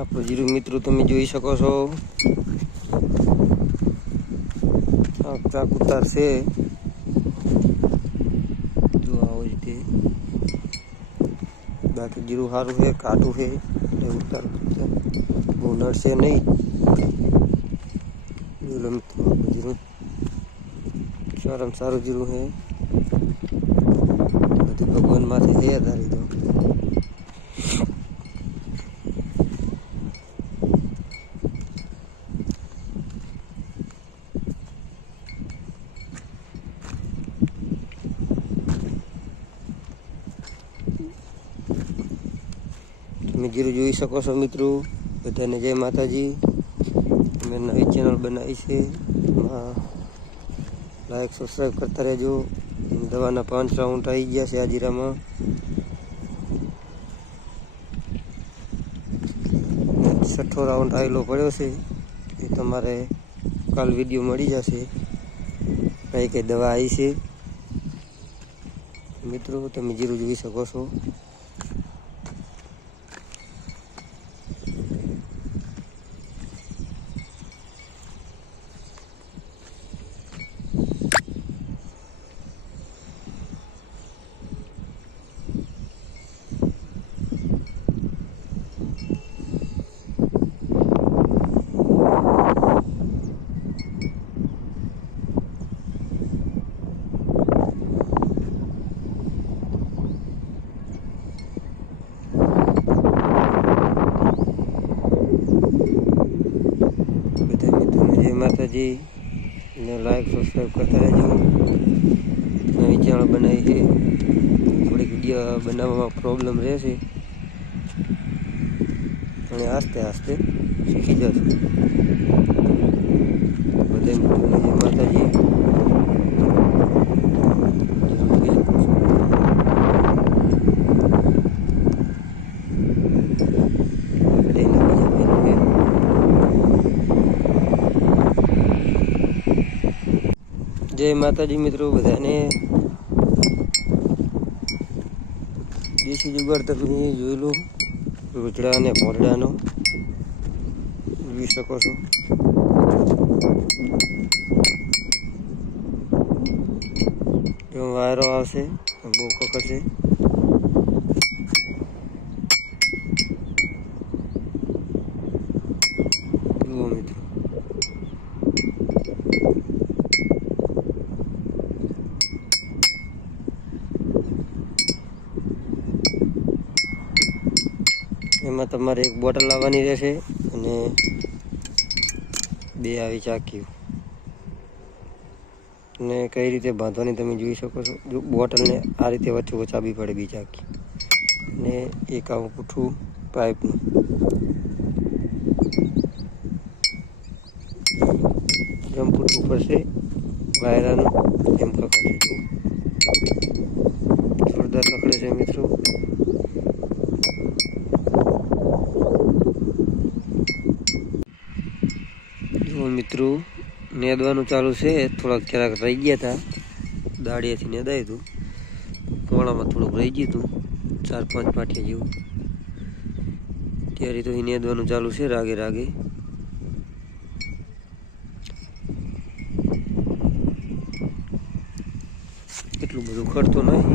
આપણું જીરું મિત્રો તમે જોઈ શકો છો, ઉતાર છે જો આવો રીતે. બાકી જીરું સારું છે, કાઢું છે એટલે ઉતાર બહુ નડશે નહીં. જોઈ મિત્રો આપણું જીરું સારામાં સારું જીરું છે, બધું ભગવાનમાંથી છે ધારી દો. તમે જીરું જોઈ શકો છો મિત્રો. બધાને જય માતાજી. મેં નવી ચેનલ બનાવી છે, લાઈક સબસ્ક્રાઈબ કરતા રહેજો. દવાના 5 રાઉન્ડ આવી ગયા છે આ જીરામાં. 6ઠ્ઠો રાઉન્ડ આવેલો પડ્યો છે, એ તમારે કાલ વિડીયો મળી જશે કઈ કઈ દવા આવી છે. મિત્રો તમે જીરું જોઈ શકો છો. માતાજી ને લાઈક સબસ્ક્રાઈબ કરતા રહેજો. નવી ચેનલ બનાવી છે, થોડીક વિડીયો બનાવવામાં પ્રોબ્લેમ રહેશે અને આસ્તે આસ્તે શીખી જશે. બધા મિત્રોને જય માતાજી. જય માતાજી મિત્રો બધાને. દેશી જુગાડ તમે જોઈ લો, રોજડા અને ભોરડાનો જોઈ શકો છો. વાયરો આવશે, બહુ પકડશે. જુઓ મિત્રો, એમાં તમારે એક બોટલ લાવવાની રહેશે અને 2 આવી ચાકીઓ. ને કઈ રીતે બાંધવાની તમે જોઈ શકો છો. જો બોટલને આ રીતે વચ્ચે વચાવી પડે 2 ચાકી, ને એક આવું પૂઠું પાઇપનું. જેમ પૂઠું પડશે વાયરાનું એમ પકડશે. જુઓ જોરદાર પકડે છે મિત્રો. મિત્રો નેદવાનું ચાલુ છે. જરાક રહી ગયા હતા, દાડિયાથી નેદાયું હતું. પોણામાં થોડુંક રહી ગયું હતું, 4-5 પાટિયા જેવું. ત્યારે તો એ નેદવાનું ચાલુ છે રાગે રાગે. એટલું બધું ખર્ચતો નહીં.